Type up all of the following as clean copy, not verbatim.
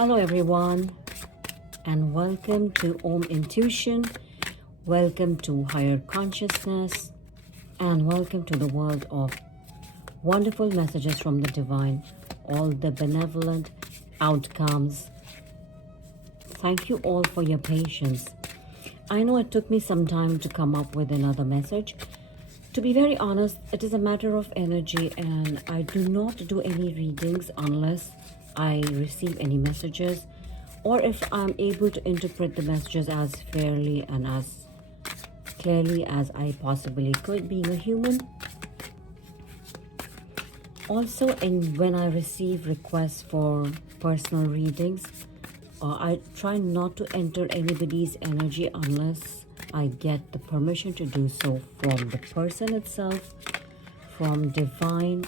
Hello everyone, and welcome to Aum Intuition. Welcome to higher consciousness, and welcome to the world of wonderful messages from the divine, all the benevolent outcomes. Thank you all for your patience. I know it took me some time to come up with another message. To be very honest, it is a matter of energy, and I do not do any readings unless I receive any messages, or if I'm able to interpret the messages as fairly and as clearly as I possibly could, being a human. Also, when I receive requests for personal readings, I try not to enter anybody's energy unless I get the permission to do so from the person itself, from divine,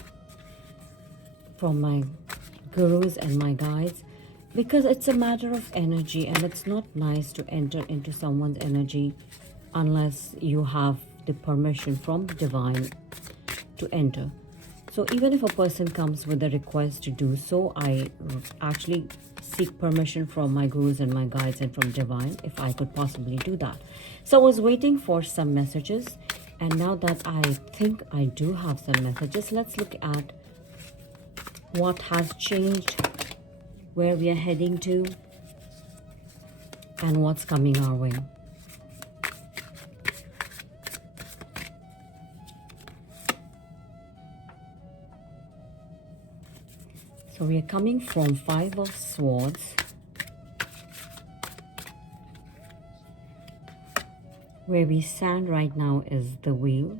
from my gurus and my guides, because it's a matter of energy, and it's not nice to enter into someone's energy unless you have the permission from the divine to enter. So even if a person comes with a request to do so, I actually seek permission from my gurus and my guides and from divine if I could possibly do that. So I was waiting for some messages, and now that I think I do have some messages, let's look at what has changed, where we are heading to, and what's coming our way. So we are coming from Five of Swords, where we stand right now is the Wheel,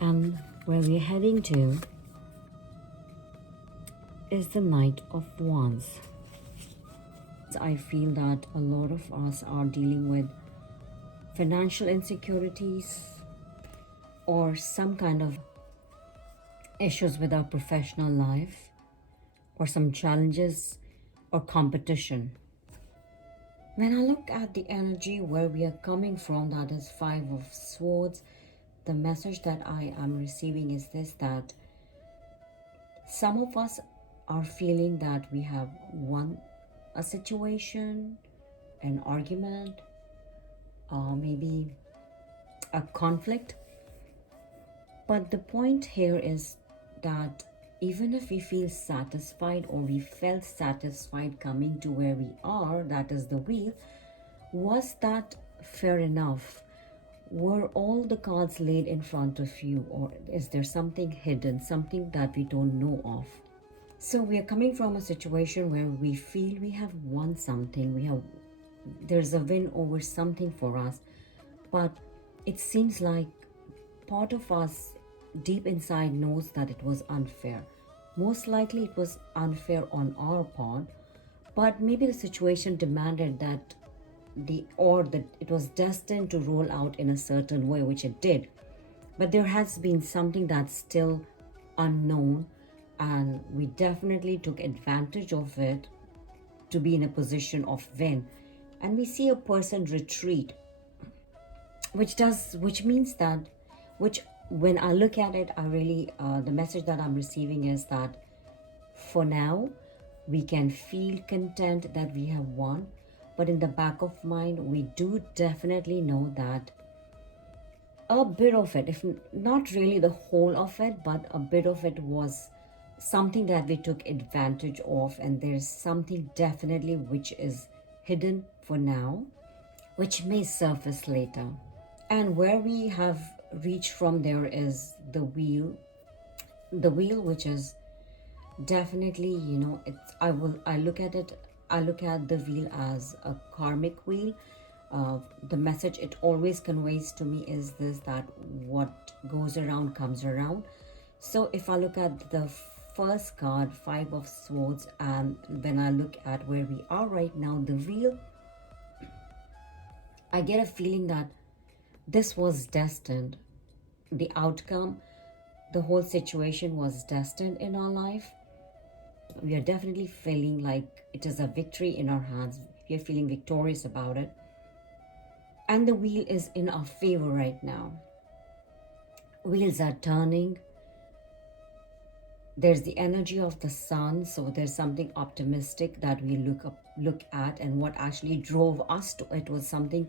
and where we're heading to is the Knight of Wands. I feel that a lot of us are dealing with financial insecurities or some kind of issues with our professional life, or some challenges or competition. When I look at the energy where we are coming from, that is Five of Swords, the message that I am receiving is this, that some of us are feeling that we have won a situation, an argument, or maybe a conflict. But the point here is that even if we feel satisfied, or we felt satisfied coming to where we are, that is the Wheel, was that fair enough? Were all the cards laid in front of you, or is there something hidden, something that we don't know of? So we are coming from a situation where we feel we have won something, there's a win over something for us, but it seems like part of us deep inside knows that it was unfair. Most likely it was unfair on our part, but maybe the situation demanded that it was destined to roll out in a certain way, which it did. But there has been something that's still unknown, and we definitely took advantage of it to be in a position of win. And we see a person retreat, which means that, when I look at it, the message that I'm receiving is that for now we can feel content that we have won, but in the back of mind we do definitely know that a bit of it, if not really the whole of it, but a bit of it was something that we took advantage of, and there's something definitely which is hidden for now, which may surface later. And where we have reached from there is the Wheel, which is definitely, I look at the Wheel as a karmic wheel. The message it always conveys to me is this, that what goes around comes around. So if I look at the first card, Five of Swords, and when I look at where we are right now, the Wheel, I get a feeling that this was destined. The outcome, the whole situation was destined in our life. We are definitely feeling like it is a victory in our hands. We are feeling victorious about it. And the Wheel is in our favor right now. Wheels are turning. there's the energy of the sun, so there's something optimistic that we look at, and what actually drove us to it was something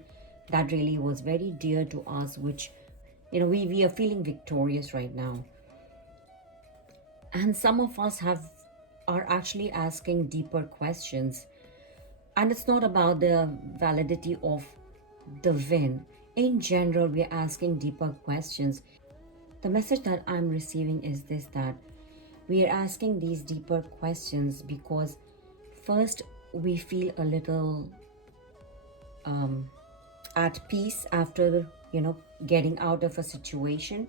that really was very dear to us, which, we are feeling victorious right now. And some of us are actually asking deeper questions, and it's not about the validity of the win. In general, we're asking deeper questions. The message that I'm receiving is this, that we are asking these deeper questions because first we feel a little at peace after getting out of a situation,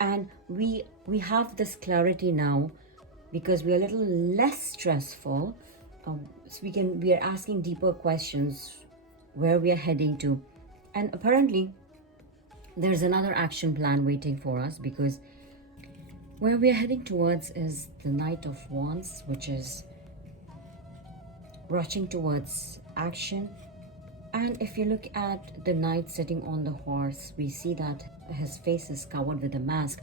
and we have this clarity now because we're a little less stressful. So we are asking deeper questions, where we are heading to, and apparently there's another action plan waiting for us, because where we are heading towards is the Knight of Wands, which is rushing towards action. And if you look at the knight sitting on the horse, we see that his face is covered with a mask.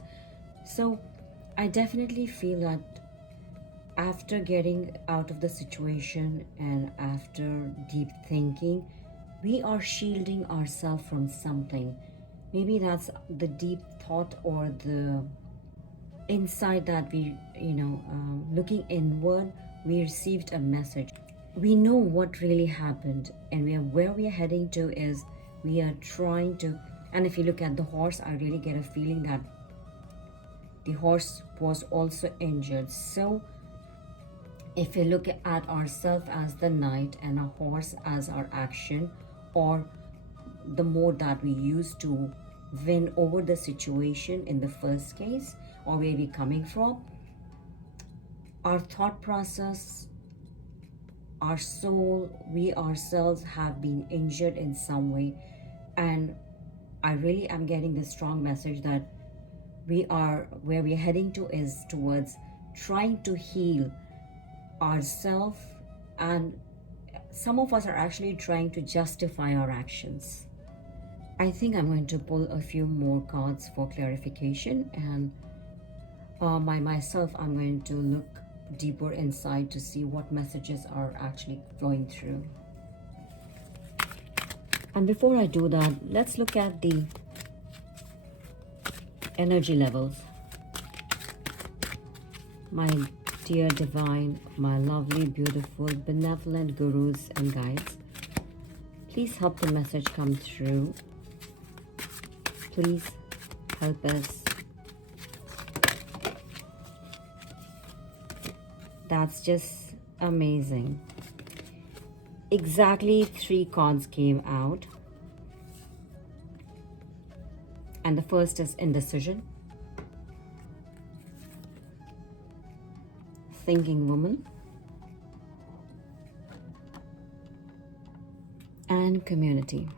So I definitely feel that after getting out of the situation and after deep thinking, we are shielding ourselves from something. Maybe that's the deep thought or the insight that we, looking inward, we received a message. We know what really happened, and where we are heading to is we are trying to. And if you look at the horse, I really get a feeling that the horse was also injured. So if you look at ourselves as the knight and a horse as our action, or the mode that we use to win over the situation in the first case, or where we're coming from, our thought process, our soul, we ourselves have been injured in some way. And I really am getting this strong message that where we're heading to is towards trying to heal ourselves, and some of us are actually trying to justify our actions. I think I'm going to pull a few more cards for clarification, and myself, I'm going to look deeper inside to see what messages are actually flowing through. And before I do that, let's look at the energy levels. My dear divine, my lovely, beautiful, benevolent gurus and guides, please help the message come through. Please help us. That's just amazing. Exactly 3 cards came out. And the first is indecision, thinking woman, and community.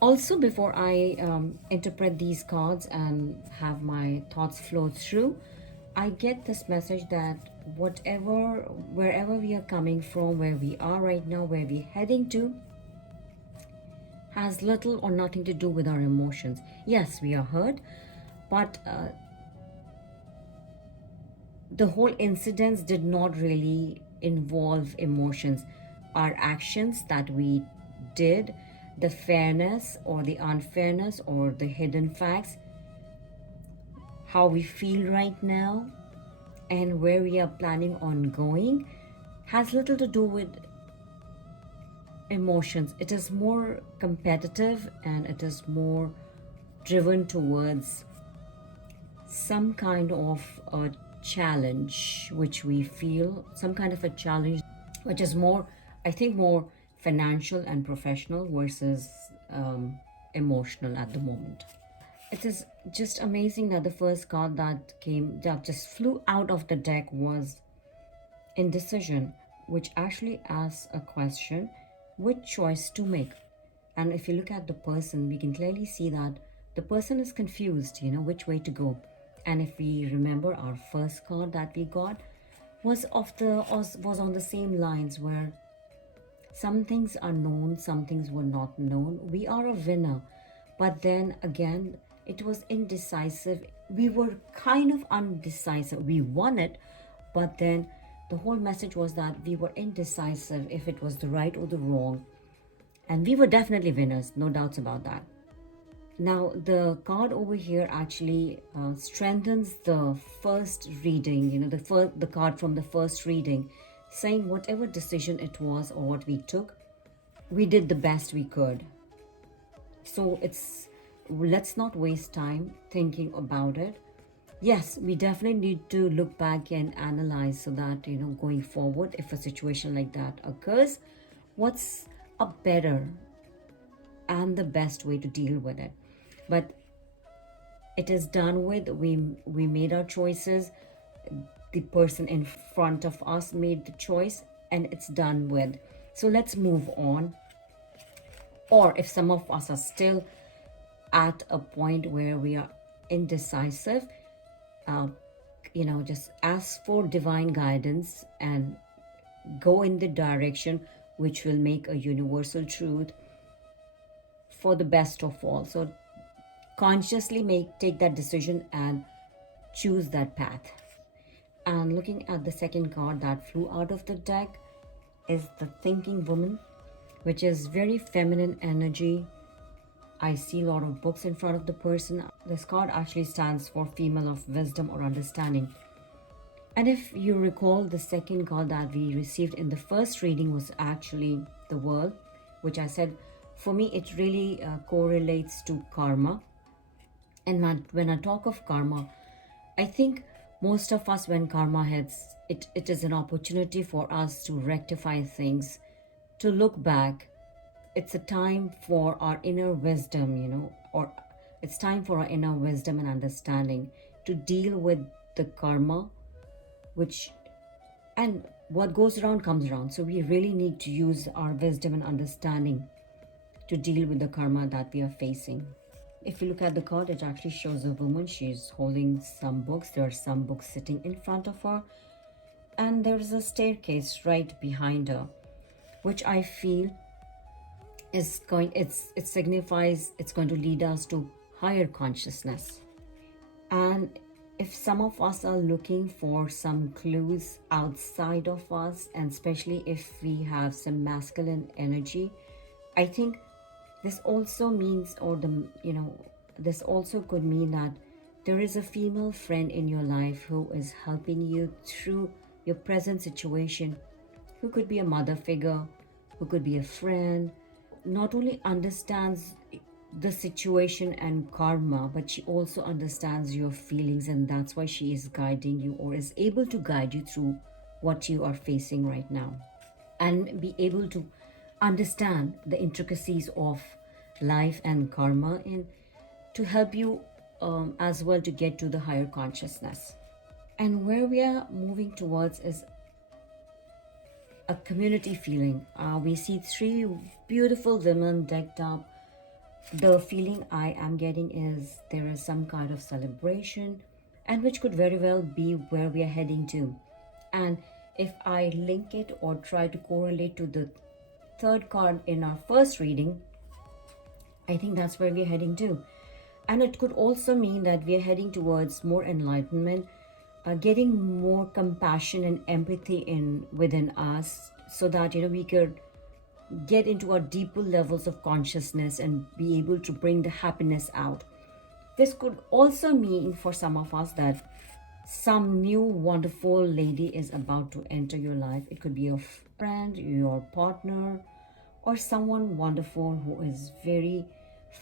Also, before I interpret these cards and have my thoughts flow through, I get this message that wherever we are coming from, where we are right now, where we're heading to, has little or nothing to do with our emotions. Yes, we are hurt, but the whole incident did not really involve emotions. Our actions that we did, the fairness or the unfairness or the hidden facts, how we feel right now, and where we are planning on going, has little to do with emotions. It is more competitive, and it is more driven towards some kind of a challenge which we feel, some kind of a challenge which is more, I think, more financial and professional versus emotional at the moment. It is just amazing that the first card that just flew out of the deck was indecision, which actually asks a question: which choice to make? And if you look at the person, we can clearly see that the person is confused, which way to go. And if we remember, our first card that we got was on the same lines, where some things are known, some things were not known. We are a winner, but then again, it was indecisive we were kind of undecisive. We won it, but then the whole message was that we were indecisive if it was the right or the wrong. And we were definitely winners, no doubts about that. Now, the card over here actually strengthens the first reading, the card from the first reading, saying whatever decision it was or what we took, we did the best we could. So let's not waste time thinking about it. Yes, we definitely need to look back and analyze so that, going forward, if a situation like that occurs, what's a better and the best way to deal with it. But it is done with. We made our choices. The person in front of us made the choice, and it's done with. So let's move on. Or if some of us are still at a point where we are indecisive, just ask for divine guidance and go in the direction which will make a universal truth for the best of all. So consciously take that decision and choose that path. And looking at the second card that flew out of the deck is the Thinking Woman, which is very feminine energy. I see a lot of books in front of the person. This card actually stands for female of wisdom or understanding. And if you recall, the second card that we received in the first reading was actually the World, which I said, for me, it really correlates to karma. And when I talk of karma, I think most of us, when karma hits, it is an opportunity for us to rectify things, to look back. It's a time for our inner wisdom, or it's time for our inner wisdom and understanding to deal with the karma, and what goes around comes around. So we really need to use our wisdom and understanding to deal with the karma that we are facing. If you look at the card, it actually shows a woman. She's holding some books. There are some books sitting in front of her, and there's a staircase right behind her, which I feel it signifies it's going to lead us to higher consciousness. And if some of us are looking for some clues outside of us, and especially if we have some masculine energy, I think this also means, this also could mean that there is a female friend in your life who is helping you through your present situation, who could be a mother figure, who could be a friend, not only understands the situation and karma, but she also understands your feelings, and that's why she is guiding you, or is able to guide you through what you are facing right now, and be able to understand the intricacies of life and karma, and to help you as well to get to the higher consciousness. And where we are moving towards is a community feeling. We see three beautiful women decked up. The feeling I am getting is there is some kind of celebration, and which could very well be where we are heading to. And if I link it or try to correlate to the third card in our first reading, I think that's where we're heading to. And it could also mean that we're heading towards more enlightenment, getting more compassion and empathy within us, so that we could get into our deeper levels of consciousness and be able to bring the happiness out. This could also mean for some of us that some new wonderful lady is about to enter your life. It could be a friend, your partner, or someone wonderful who is very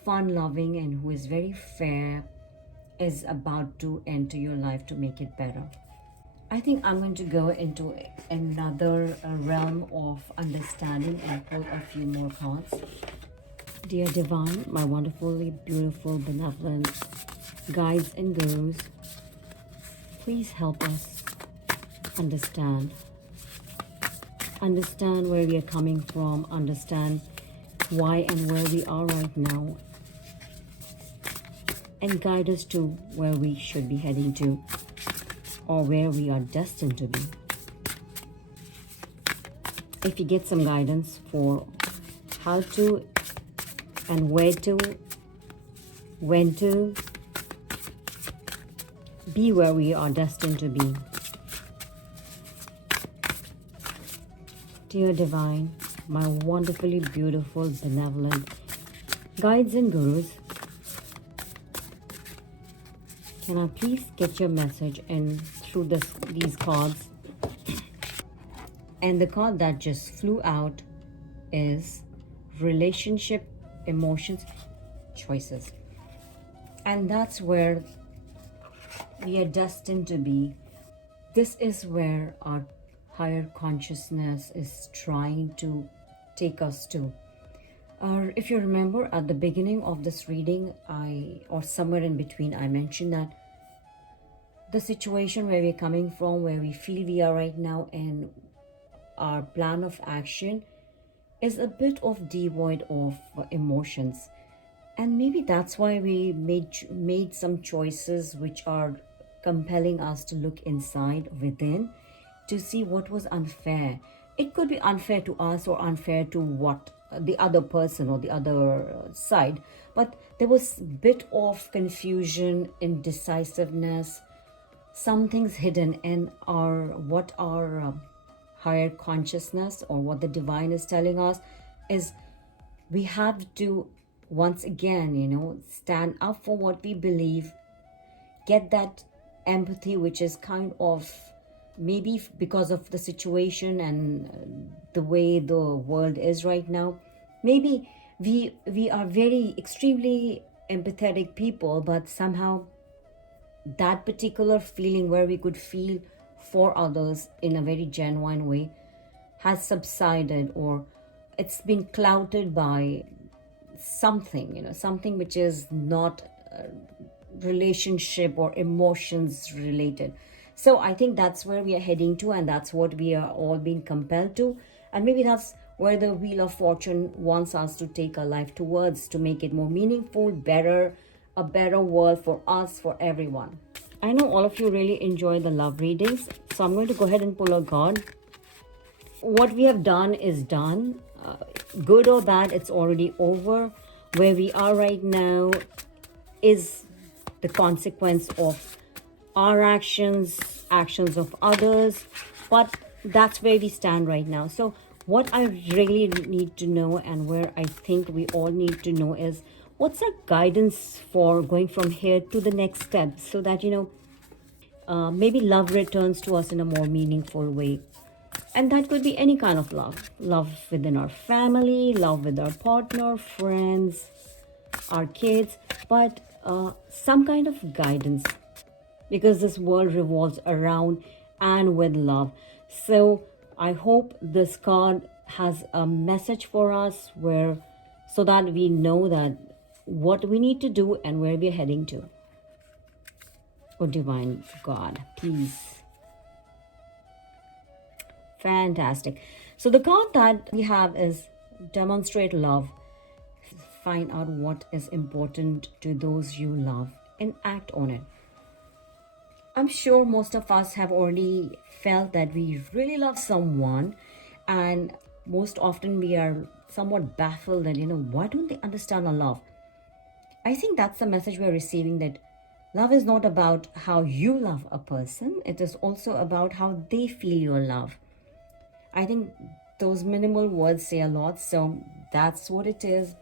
fun-loving and who is very fair is about to enter your life to make it better. I think I'm going to go into another realm of understanding and pull a few more cards. Dear Divine, my wonderfully beautiful, benevolent guides and gurus, please help us understand where we are coming from, understand why and where we are right now, and guide us to where we should be heading to, or where we are destined to be. If you get some guidance for how to and where to, when to, be where we are destined to be. Dear Divine, my wonderfully beautiful, benevolent guides and gurus, can I please get your message in through these cards? And the card that just flew out is relationship, emotions, choices. And that's where we are destined to be. This is where our higher consciousness is trying to take us to. If you remember at the beginning of this reading, or somewhere in between, I mentioned that the situation where we're coming from, where we feel we are right now, and our plan of action is a bit of devoid of emotions. And maybe that's why we made some choices which are compelling us to look inside within to see what was unfair. It could be unfair to us or unfair to what the other person or the other side, but there was a bit of confusion, indecisiveness, some things hidden in what our higher consciousness or what the divine is telling us is we have to once again, stand up for what we believe, get that empathy, which is kind of maybe because of the situation and the way the world is right now. Maybe we are very extremely empathetic people, but somehow that particular feeling where we could feel for others in a very genuine way has subsided, or it's been clouded by something which is not relationship or emotions related. So I think that's where we are heading to, and that's what we are all being compelled to. And maybe that's where the Wheel of Fortune wants us to take our life towards, to make it more meaningful, better, a better world for us, for everyone. I know all of you really enjoy the love readings, so I'm going to go ahead and pull a card. What we have done is done. Good or bad, it's already over. Where we are right now is the consequence of our actions of others, but that's where we stand right now. So what I really need to know, and where I think we all need to know, is what's our guidance for going from here to the next step, so that maybe love returns to us in a more meaningful way. And that could be any kind of love within our family, love with our partner, friends, our kids, but some kind of guidance, because this world revolves around and with love. So I hope this card has a message for us, so that we know that what we need to do and where we're heading to. Oh, divine God, please. Fantastic. So the card that we have is demonstrate love. Find out what is important to those you love and act on it. I'm sure most of us have already felt that we really love someone, and most often we are somewhat baffled that, why don't they understand our love? I think that's the message we're receiving, that love is not about how you love a person. It is also about how they feel your love. I think those minimal words say a lot. So that's what it is.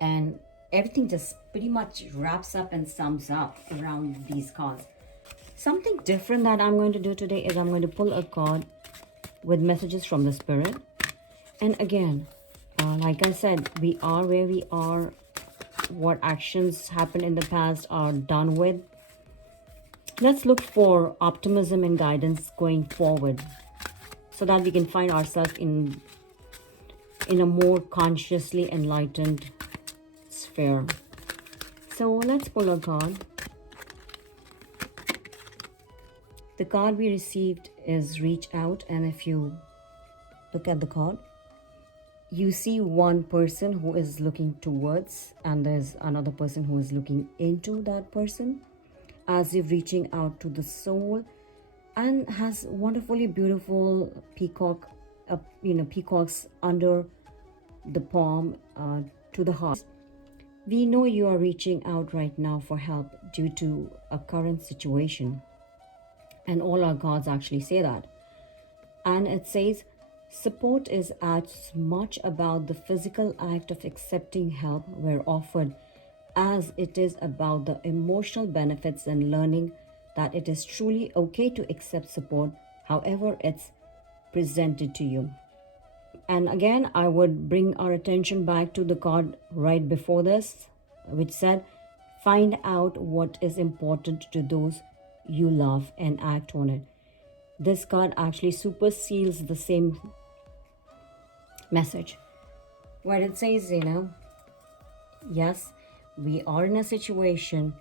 And everything just pretty much wraps up and sums up around these cards. Something different that I'm going to do today is I'm going to pull a card with messages from the spirit. And again, like I said, we are where we are. What actions happened in the past are done with. Let's look for optimism and guidance going forward, so that we can find ourselves in a more consciously enlightened sphere. So let's pull a card. The card we received is reach out, and if you look at the card, you see one person who is looking towards, and there's another person who is looking into that person, as if reaching out to the soul, and has wonderfully beautiful peacocks under the palm to the heart. We know you are reaching out right now for help due to a current situation. And all our gods actually say that. And it says, support is as much about the physical act of accepting help where offered as it is about the emotional benefits and learning that it is truly okay to accept support however it's presented to you. And again, I would bring our attention back to the card right before this, which said, find out what is important to those you love and act on it. This card actually supersedes the same message, where it says, yes, we are in a situation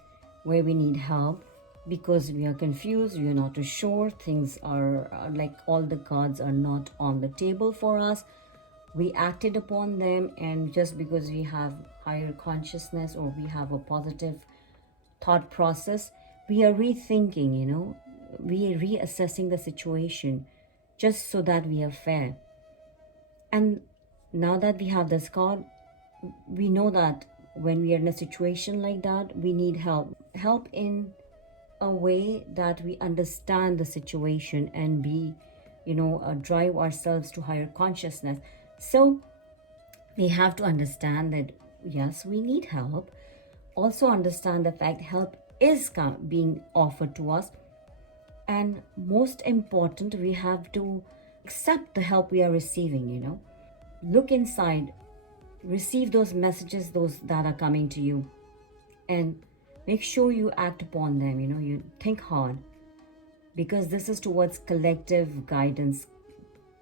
where we need help because we are confused, we are not too sure, things are like all the cards are not on the table for us. We acted upon them, and just because we have higher consciousness or we have a positive thought process, we are rethinking, we are reassessing the situation just so that we are fair. And now that we have this card, we know that when we are in a situation like that, we need help in a way that we understand the situation and drive ourselves to higher consciousness. So we have to understand that yes, we need help. Also understand the fact help is being offered to us, and most important, we have to accept the help we are receiving. Look inside, receive those messages, those that are coming to you, and make sure you act upon them. You think hard, because this is towards collective guidance,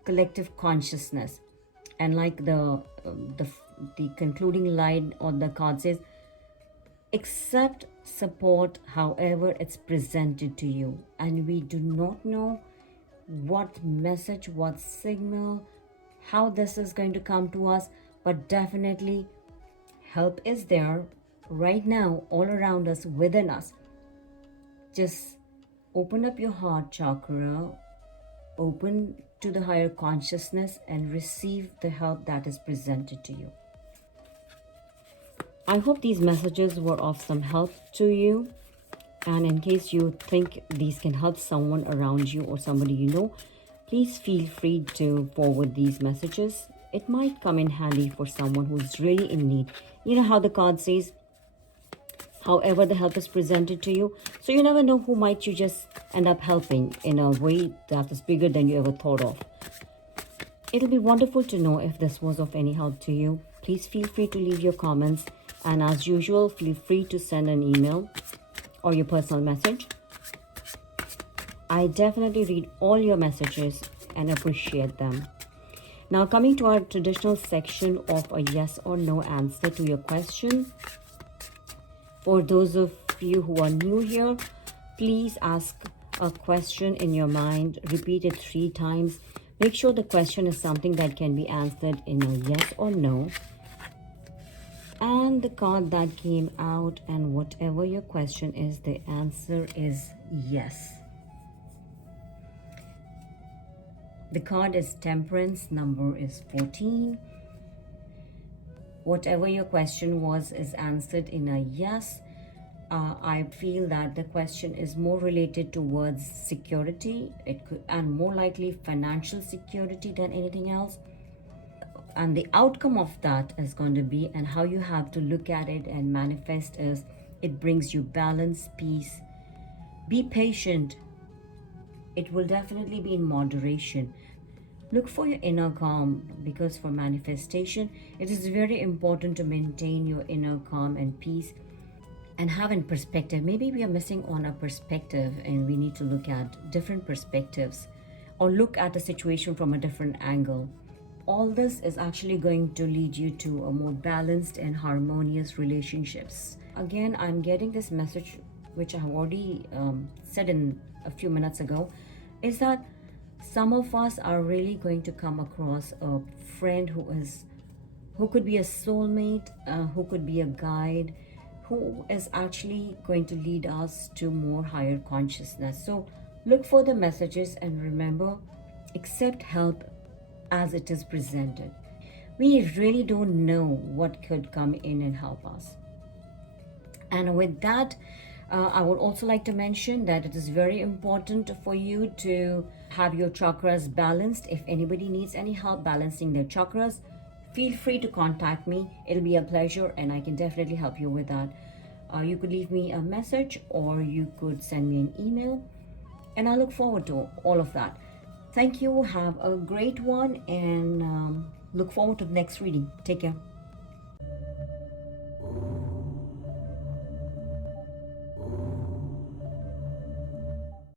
collective consciousness. And like the concluding line on the card says, accept support however it's presented to you. And we do not know what message, what signal, how this is going to come to us, but definitely help is there right now, all around us, within us. Just open up your heart chakra, open to the higher consciousness, and receive the help that is presented to you. I hope these messages were of some help to you. And in case you think these can help someone around you or somebody you know, please feel free to forward these messages. It might come in handy for someone who's really in need. You know how the card says, however the help is presented to you. So you never know who might you just end up helping in a way that is bigger than you ever thought of. It'll be wonderful to know if this was of any help to you. Please feel free to leave your comments. And as usual, feel free to send an email or your personal message. I definitely read all your messages and appreciate them. Now, coming to our traditional section of a yes or no answer to your question. For those of you who are new here, please ask a question in your mind, repeat it 3 times. Make sure the question is something that can be answered in a yes or no. And the card that came out, and whatever your question is, the answer is yes. The card is Temperance, number is 14. Whatever your question was is answered in a yes. I feel that the question is more related towards security. It could, and more likely financial security than anything else. And the outcome of that is going to be, and how you have to look at it and manifest, is it brings you balance, peace. Be patient. It will definitely be in moderation. Look for your inner calm, because for manifestation, it is very important to maintain your inner calm and peace and have in perspective. Maybe we are missing on a perspective and we need to look at different perspectives or look at the situation from a different angle. All this is actually going to lead you to a more balanced and harmonious relationships. Again, I'm getting this message, which I have already said in a few minutes ago, is that some of us are really going to come across a friend who could be a soulmate, who could be a guide, who is actually going to lead us to more higher consciousness. So look for the messages and remember, accept help as it is presented. We really don't know what could come in and help us. And with that, I would also like to mention that it is very important for you to have your chakras balanced. If anybody needs any help balancing their chakras, feel free to contact me. It'll be a pleasure, and I can definitely help you with that. You could leave me a message or you could send me an email, and I look forward to all of that. Thank you. Have a great one, and look forward to the next reading. Take care.